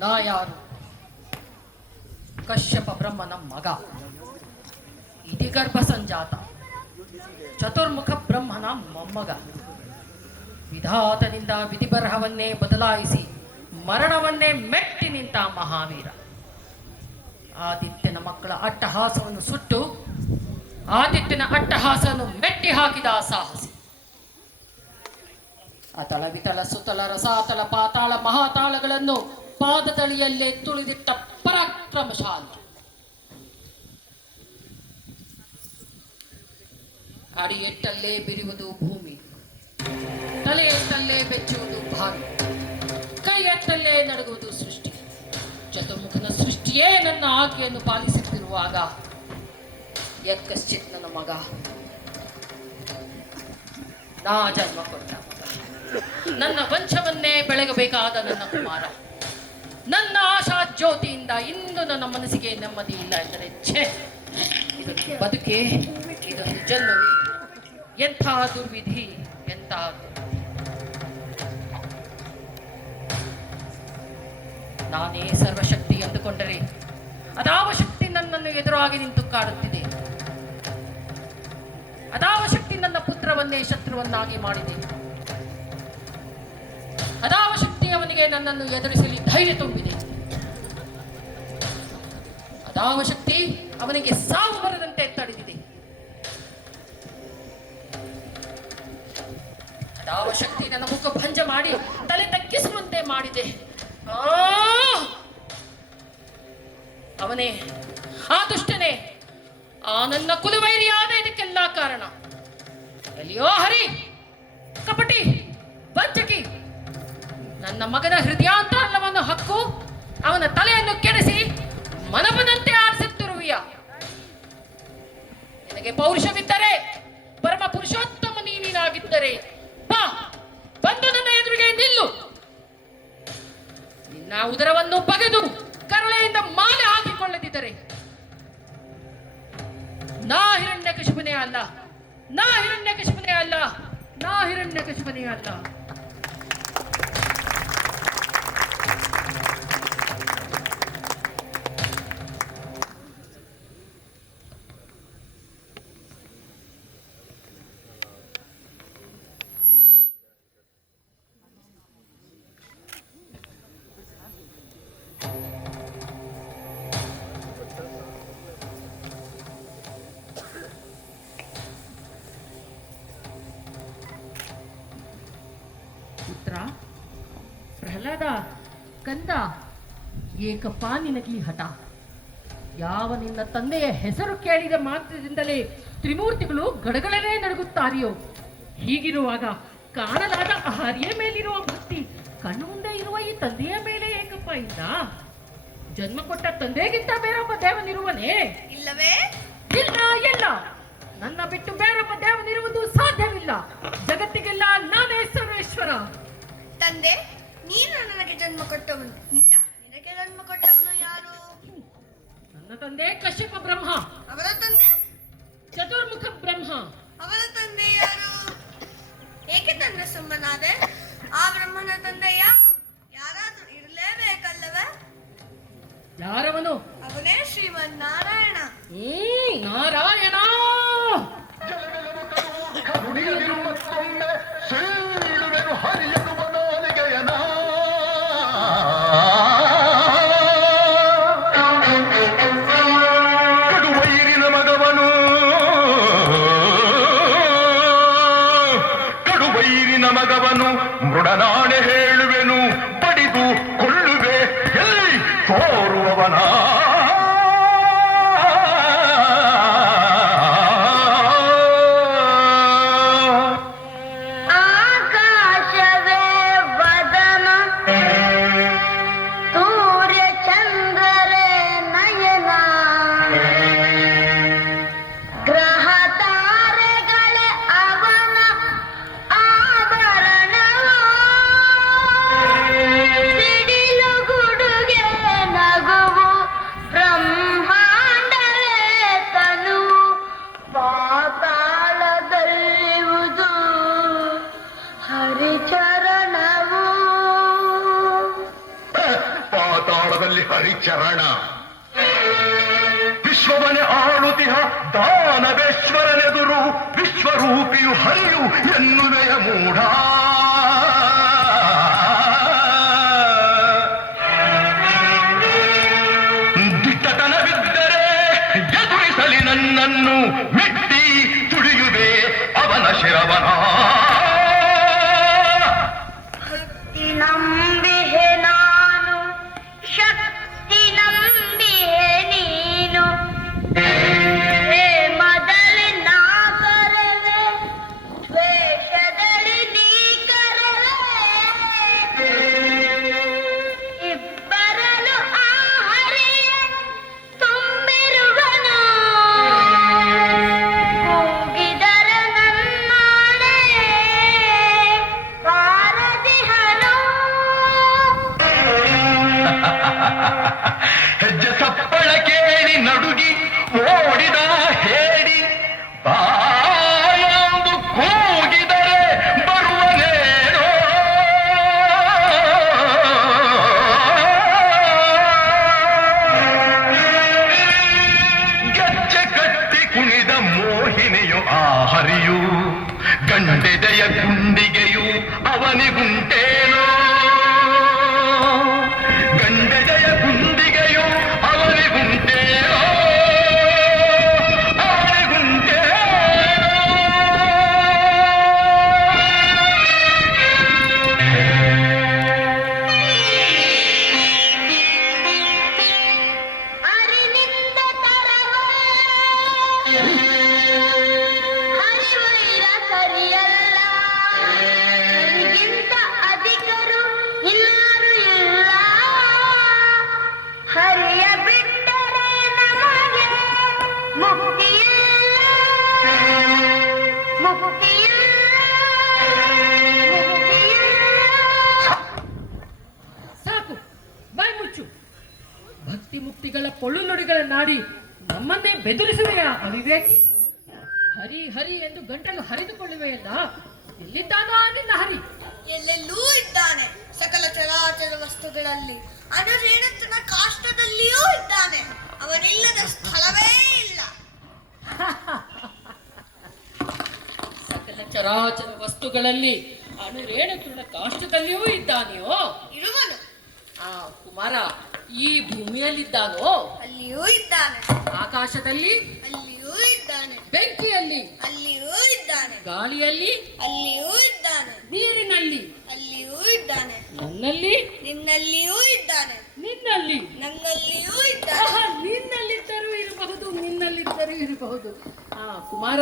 ನಾ ಯಾರು? ಕಶ್ಯಪ ಬ್ರಹ್ಮನ ಮಗ, ಇದಿಗರ್ಭ ಸಂಜಾತ, ಚತುರ್ಮುಖ ಬ್ರಹ್ಮನ ಮೊಮ್ಮಗ. ವಿಧಾತನಿಂದ ವಿಧಿಬರಹವನ್ನೇ ಬದಲಾಯಿಸಿ ಮರಣವನ್ನೇ ಮೆಟ್ಟಿ ನಿಂತ ಮಹಾವೀರ. ಆದಿತ್ಯನ ಮಕ್ಕಳ ಅಟ್ಟಹಾಸವನ್ನು ಸುಟ್ಟು ಆದಿತ್ಯನ ಅಟ್ಟಹಾಸವನ್ನು ಮೆಟ್ಟಿ ಹಾಕಿದ ಸಾಹಸಿ. ಅತಳ ವಿತಳ ಸುತಳ ರಸಾತಳ ಪಾತಾಳ ಮಹಾತಾಳಗಳನ್ನು ಪಾದತಳಿಯಲ್ಲೇ ತುಳಿದಿಟ್ಟ ಪರಾಕ್ರಮಶಾಲಿ. ಅಡಿಯೆಟ್ಟಲ್ಲೇ ಬಿರಿಯುವುದು ಭೂಮಿ, ತಲೆ ಎತ್ತಲ್ಲೇ ಬೆಚ್ಚುವುದು ಭಾವಿ, ಕೈ ಎತ್ತಲ್ಲೇ ನಡುಗುವುದು ಸೃಷ್ಟಿ. ಚತುರ್ಮುಖನ ಸೃಷ್ಟಿಯೇ ನನ್ನ ಆಜ್ಞೆಯನ್ನು ಪಾಲಿಸುತ್ತಿರುವಾಗ ಯತ್ಕಶ್ಚಿತ್ ನನ್ನ ಮಗ, ನಾ ಜನ್ಮ ಕೊಟ್ಟ ಮಗ, ನನ್ನ ವಂಶವನ್ನೇ ಬೆಳಗಬೇಕಾದ ನನ್ನ ಕುಮಾರ. ನನ್ನ ಆಶಾ ಜ್ಯೋತಿಯಿಂದ ಇಂದು ನನ್ನ ಮನಸ್ಸಿಗೆ ನೆಮ್ಮದಿ ಇಲ್ಲ ಎಂದರೆ ಛೇ, ಇದೊಂದು ಬದುಕೆ, ಇದೊಂದು ಜನ್ಮವೇ, ಎಂಥ ದುರ್ವಿಧಿ, ಎಂಥ. ನಾನೇ ಸರ್ವಶಕ್ತಿ ಎಂದುಕೊಂಡರೆ ಅದಾವ ಶಕ್ತಿ ನನ್ನನ್ನು ಎದುರಾಗಿ ನಿಂತು ಕಾಡುತ್ತಿದೆ. ಅದಾವ ಶಕ್ತಿ ನನ್ನ ಪುತ್ರವನ್ನೇ ಶತ್ರುವನ್ನಾಗಿ ಮಾಡಿದೆ. ಅದಾವ ಶಕ್ತಿ ಅವನಿಗೆ ನನ್ನನ್ನು ಎದುರಿಸಲಿ ಧೈರ್ಯ ತುಂಬಿದೆ. ಅದಾವ ಶಕ್ತಿ ಅವನಿಗೆ ಸಾವು ಬರದಂತೆ ತಡೆದಿದೆ. ಅದಾವ ಶಕ್ತಿ ನನ್ನ ಮುಖ ಭಂಜ ಮಾಡಿ ತಲೆ ತಗ್ಗಿಸುವಂತೆ ಮಾಡಿದೆ. ಅವನೇ, ಆ ದುಷ್ಟನೇ, ಆ ನನ್ನ ಕುಲವೈರಿಯಾದ ಇದಕ್ಕೆಲ್ಲ ಕಾರಣ. ಎಲ್ಲಿಯೋ ಹರಿ, ಕಪಟಿ, ವಂಚಕಿ, ನನ್ನ ಮಗನ ಹೃದಯಾಂತರವನ್ನು ಹಕ್ಕು ಅವನ ತಲೆಯನ್ನು ಕೆಡಿಸಿ ಮನವನಂತೆ ಆರಿಸುತ್ತಿರುವಿಯ. ನಿನಗೆ ಪೌರುಷವಿದ್ದರೆ, ಪರಮ ಪುರುಷೋತ್ತಮ ನೀನಾಗಿದ್ದರೆ ಬಾ, ಬಂದು ನನ್ನ ಎದುರಿಗೆ ನಿಲ್ಲು. ನಿನ್ನ ಉದರವನ್ನು ಬಗೆದು ಕರುಳೆಯಿಂದ ಮಾಲೆ ಹಾಕಿಕೊಳ್ಳದಿದ್ದರೆ ನಾ ಹಿರಣ್ಯಕಶಿಪನೇ ಅಲ್ಲ, ನಾ ಹಿರಣ್ಯಕಶಿಪನೇ ಅಲ್ಲ, ನಾ ಹಿರಣ್ಯಕಶಿಪನೇ ಅಲ್ಲ. ಪುತ್ರ ಪ್ರಹ್ಲಾದ, ಕಂದ, ಏಕಪ್ಪ ನಿನಗೆ ಹಠ. ಯಾವ ನಿನ್ನ ತಂದೆಯ ಹೆಸರು ಕೇಳಿದ ಮಾತ್ರದಿಂದಲೇ ತ್ರಿಮೂರ್ತಿಗಳು ಗಡಗಡನೆ ನಡುಗುತ್ತಾರೆಯೋ, ಹೀಗಿರುವಾಗ ಕಾಣಲಾದ ಹರಿಯ ಮೇಲಿರುವ ಭಕ್ತಿ ಕಣ್ಣು ಮುಂದೆ ಇರುವ ಈ ತಂದೆಯ ಮೇಲೆ ಏಕಪ್ಪ ಇಲ್ಲ? ಜನ್ಮ ಕೊಟ್ಟ ತಂದೆಗಿಂತ ಬೇರೊಬ್ಬ ದೇವನಿರುವನೇ? ಇಲ್ಲವೇ? ಇಲ್ಲ, ಇಲ್ಲ. ನನ್ನ ಬಿಟ್ಟು ಬೇರೊಬ್ಬ ದೇವನಿರುವುದು ಸಾಧ್ಯವಿಲ್ಲ. ಜಗತ್ತಿಗೆಲ್ಲ ನಾನೇ ಸರ್ವೇಶ್ವರ. ತಂದೆ, ನೀನು ನನಗೆ ಜನ್ಮ ಕೊಟ್ಟವನು ನಿಜ. ನಿನಗೆ ಜನ್ಮ ಕೊಟ್ಟವನು ಯಾರು? ನನ್ನ ತಂದೆ ಕಶ್ಯಪ ಬ್ರಹ್ಮ. ಅವರ ತಂದೆ ಚತುರ್ಮುಖ ಬ್ರಹ್ಮ. ಅವರ ತಂದೆ ಯಾರು? ಏಕೆ ತಂದೆ ಸುಮ್ಮನಾದೆ? ಆ ಬ್ರಹ್ಮನ ತಂದೆ ಯಾರು? ಯಾರಾದ್ರೂ ಇರಲೇಬೇಕಲ್ಲವೇ? ಯಾರವನು? ಅವನೇ ಶ್ರೀಮನ್ನಾರಾಯಣ. ನಾರಾಯಣ. ಕಡುವೈರಿನ ಮಗವನು, ಕಡುವೈರಿನ ಮಗವನು, ಮೃಡನಾಣೆ ಹೇಳುವೆನು, ಬಡಿದು ಕೊಳ್ಳುವೆ ಎಲ್ಲಿ ತೋರುವವನ. ವಿಶ್ವವನೆ ಆಳುತಿಹ ದಾನವೇಶ್ವರನೆದುರು ವಿಶ್ವರೂಪಿಯು ಹರಿಯು ಎನ್ನುವೆಯ ಮೂಢ. ದಿಟ್ಟತನವಿದ್ದರೆ ಎದುರಿಸಲಿ ನನ್ನನ್ನು, ಮೆಟ್ಟಿ ತುಳಿಯುವೆ ಅವನ ಶಿರವನ. ನಂಬಿಹೆ ನಾನು, ಶಕ್ತಿ ನಂಬಿಹೆ ನೀನು. ಮೊದಲಿ ನಾ ಕರವೆ, ದ್ವೇಷದಲ್ಲಿ ನೀ ಕರವೆ. ಇಬ್ಬರಲು ಆ ಹರಿಯ ತುಂಬಿರುವನು. ಕೂಗಿದರ ನನ್ನಾಣೆ ಕಾರದಿಹನು. ಹೆಜ್ಜೆ ಸಪ್ಪಳ ಕೇಳಿ ನಡುಗಿ ಓಡಿದ ಹೇಳಿ, ಬಾಯೊಂದು ಕೂಗಿದರೆ ಬರುವನೇನೋ. ಗೆಜ್ಜೆ ಕಟ್ಟಿ ಕುಣಿದ ಮೋಹಿನಿಯು ಆ ಹರಿಯು, ಗಂಡೆದೆಯ ಗುಂಡಿಗೆಯು ಅವನಿಗುಂಟೇನೋ. ಗಂಡೆದೆಯ ಗುಂಡಿಗೆಯು ಅವನಿಗುಂಟೇನೋ, ಅವನಿಗುಂಟೇನೋ. ಅರಿನಿಂದ ತರವೇ ಹರಿವೈರ ಸರಿಯಲ್ಲ. ಹರಿಗಿಂತ ಅಧಿಕರು ಇನ್ನಾರು ಇಲ್ಲ. ಹರಿಯ ಬಿಟ್ಟರೆ ನಮಗೆ ಮುಕ್ತಿಯಿಲ್ಲ, ಮುಕ್ತಿಯಿಲ್ಲ, ಮುಕ್ತಿಯಿಲ್ಲ. ಸಾಕು, ಬಾಯಿ ಮುಚ್ಚು. ಭಕ್ತಿ ಮುಕ್ತಿಗಳ ಪೊಳ್ಳು ನುಡಿಗಳ ನಾಡಿ ನಮ್ಮನ್ನೇ ಬೆದರಿಸುವೆಯ ಅವಿವೇಕಿ. ಹರಿ ಹರಿ ಎಂದು ಗಂಟಲು ಹರಿದುಕೊಳ್ಳುವೆಯಲ್ಲ, ಎಲ್ಲಿದ್ದಾನೋ ಆ ನಿನ್ನ ಹರಿ? ಎಲ್ಲೆಲ್ಲೂ ಇದ್ದಾನೆ, ಸಕಲ ಚರಾಚರ ವಸ್ತುಗಳಲ್ಲಿ. ಅನುರೇಣುತನ ಕಾಷ್ಟದಲ್ಲಿಯೂ ಇದ್ದಾನೆ. ಅವನಿಲ್ಲದ ಸ್ಥಳವೇ ಇಲ್ಲ. ಸಕಲ ಚರಾಚರ ವಸ್ತುಗಳಲ್ಲಿ ಅಣುರೇಣುತೃಣ ಕಾಷ್ಟದಲ್ಲಿಯೂ ಇದ್ದಾನೆಯೋ? ಇರುವನು. ಆ ಕುಮಾರ ಈ ಭೂಮಿಯಲ್ಲಿದ್ದಾನೋ? ಅಲ್ಲಿಯೂ ಇದ್ದಾನೆ. ಆಕಾಶದಲ್ಲಿ? ಅಲ್ಲಿಯೂ ಇದ್ದಾನೆ. ಬೆಂಕಿಯಲ್ಲಿ? ಅಲ್ಲಿಯೂ ಇದ್ದಾನೆ. ಗಾಳಿಯಲ್ಲಿ? ಅಲ್ಲಿಯೂ ಇದ್ದಾನೆ. ನೀರಿನಲ್ಲಿ? ಅಲ್ಲಿಯೂ ಇದ್ದಾನೆ. ನನ್ನಲ್ಲಿ? ನಿನ್ನಲ್ಲಿಯೂ ಇದ್ದಾನೆ. ನಿನ್ನಲ್ಲಿ? ನನ್ನಲ್ಲಿಯೂ ಇದ್ದಾನೆ. ಆಹಾ, ನಿನ್ನಲ್ಲಿದ್ದರೂ ಇರಬಹುದು, ನಿನ್ನಲ್ಲಿದ್ದರೂ ಇರಬಹುದು. ಆ ಕುಮಾರ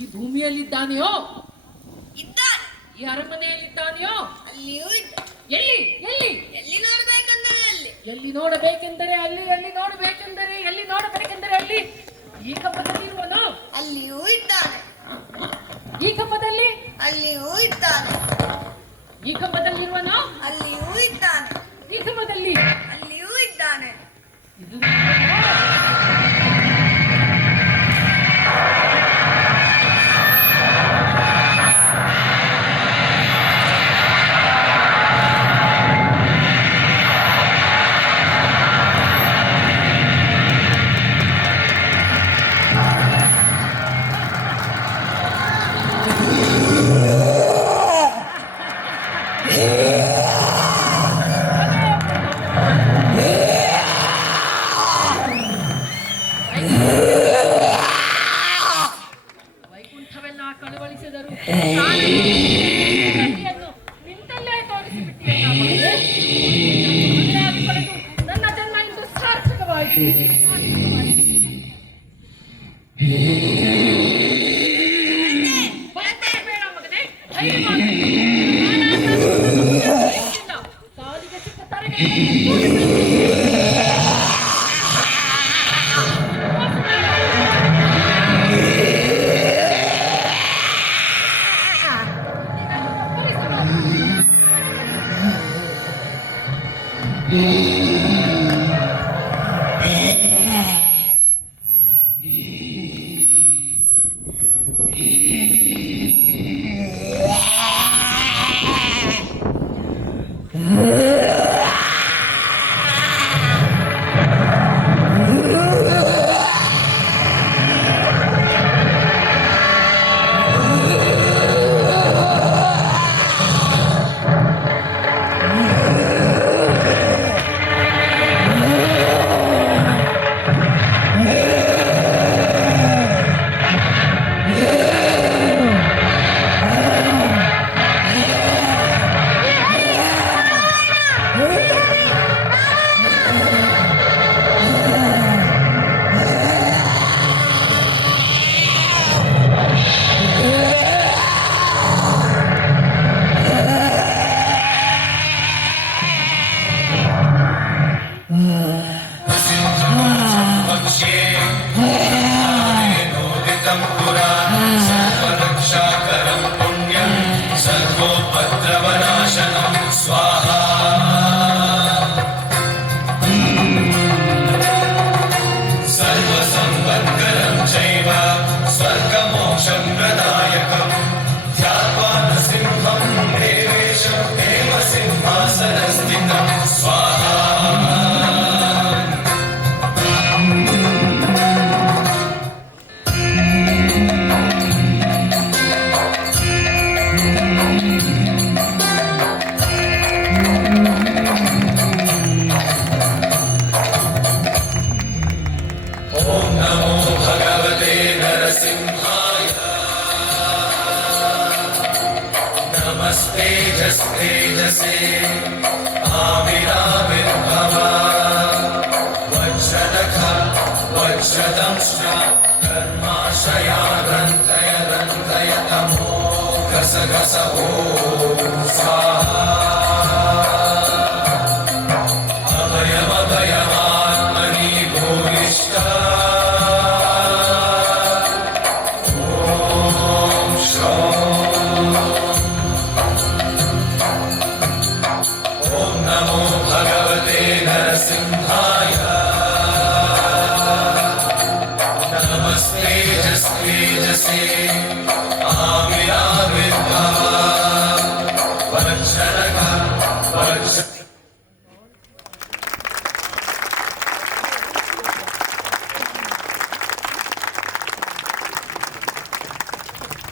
ಈ ಭೂಮಿಯಲ್ಲಿದ್ದಾನೆಯೋ? ಇದ್ದಾನೆ. ಈ ಅರಮನೆಯಲ್ಲಿದ್ದಾನೆಯೋ? ಅಲ್ಲಿಯೂ ಇದ್ದಾನೆ. ಎಲ್ಲಿ ಎಲ್ಲಿ? ಎಲ್ಲಿ ನೋಡಬೇಕಂದರೆ ಅಲ್ಲಿ. ಎಲ್ಲಿ ನೋಡಬೇಕೆಂದರೆ ಅಲ್ಲಿ, ಎಲ್ಲಿ ನೋಡಬೇಕೆಂದರೆ ಎಲ್ಲಿ ನೋಡಬೇಕೆಂದರೆ ಅಲ್ಲಿ. ಈ ಕಂಬದಲ್ಲಿ ಇರುವನು? ಅಲ್ಲಿಯೂ ಇದ್ದಾನೆ. ಈ ಕಂಬದಲ್ಲಿ? ಅಲ್ಲಿಯೂ ಇದ್ದಾನೆ. ಈ ಕಂಬದಲ್ಲಿರುವನು? ಅಲ್ಲಿಯೂ ಇದ್ದಾನೆ. ಈ ಕಂಬದಲ್ಲಿ? ಅಲ್ಲಿಯೂ ಇದ್ದಾನೆ. ಇದು ವೈಕುಂಠವೆಲ್ಲ ಕಳವಳಿಸಿದರು. ನಿಂತಲ್ಲೇ ತೋರಿಸಿಬಿಟ್ಟಿಯಲ್ಲ ಮಗನೇ. ಮದುವೆಯಾಗಿ ಪಡೆದು ನನ್ನ ಜನ್ಮ ಇಂದು ಸಾರ್ಥಕವಾಯಿತು. ಬೇಡ ಮಗನೇ, ಧೈರ್ಯ ಮಾಡು. ಕಾಲಿಗೆ ಸಿಕ್ಕ ತರಗೆ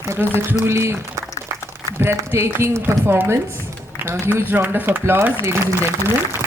That was a truly breathtaking performance. A huge round of applause, ladies and gentlemen.